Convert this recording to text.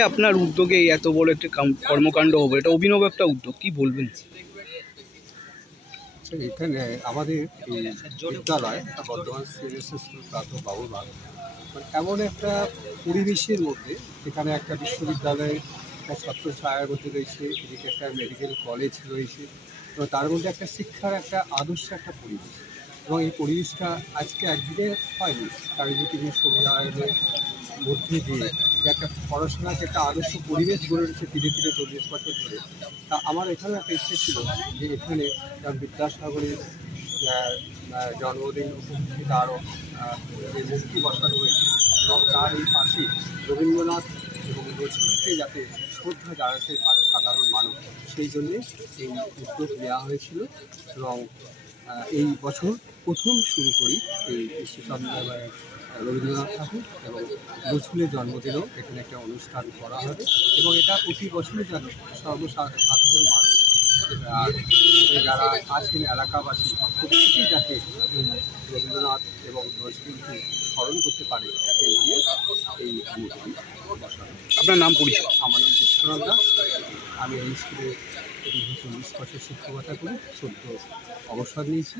আপনার উদ্যোগে এত বড় একটা কর্মকাণ্ড হবে, এটা অভিনব একটা উদ্যোগ, কি বলবেন? এখানে আমাদের এই বিদ্যালয় বর্ধমান সিএসএস স্কুল প্রাথমিক বাবুরবাগ এমন একটা পরিবেশের মধ্যে, এখানে একটা বিশ্ববিদ্যালয়ের একটা ছাত্র ছায়াগতি রয়েছে, এদিকে একটা মেডিকেল কলেজ রয়েছে এবং তার মধ্যে একটা শিক্ষার একটা আদর্শ একটা পরিবেশ। এবং এই পরিবেশটা আজকে একদিনে হয়নি, চারিদিকে যে সুবিধায়নের মধ্যে দিয়ে যে একটা পড়াশোনার একটা আদর্শ পরিবেশ গড়ে উঠেছে ধীরে ধীরে 40 বছর ধরে। তা আমার এখানেও একটা ইচ্ছে ছিল যে এখানে বিদ্যাসাগরের জন্মদিন উপলক্ষে তারও যে মূর্তি বসানো হয়েছে এবং তার এই পাশে রবীন্দ্রনাথ এবং নজরুলকে যাতে শ্রদ্ধা জানাতে পারে সাধারণ মানুষ, সেই জন্যে এই উদ্যোগ নেওয়া হয়েছিল। এবং এই বছর প্রথম শুরু করি এই ঈশ্বরচন্দ্র রবীন্দ্রনাথ ঠাকুর এবং নজরুলের জন্মদিনেও এখানে একটা অনুষ্ঠান করা হবে এবং এটা প্রতি বছরই যেন সর্বসাধারণ মানুষ যারা আছেন এলাকাবাসী প্রত্যেকেই যাতে এই রবীন্দ্রনাথ এবং নজরুলকে স্মরণ করতে পারে সেই জন্য এই মূর্তি বসানো। আপনার নাম পরিচয়? আমার নাম বিশ্বনাথ দাস। আমি এই স্কুলে দীর্ঘ 40 বছর শিক্ষকতা করি, সদ্য অবসর নিয়েছি।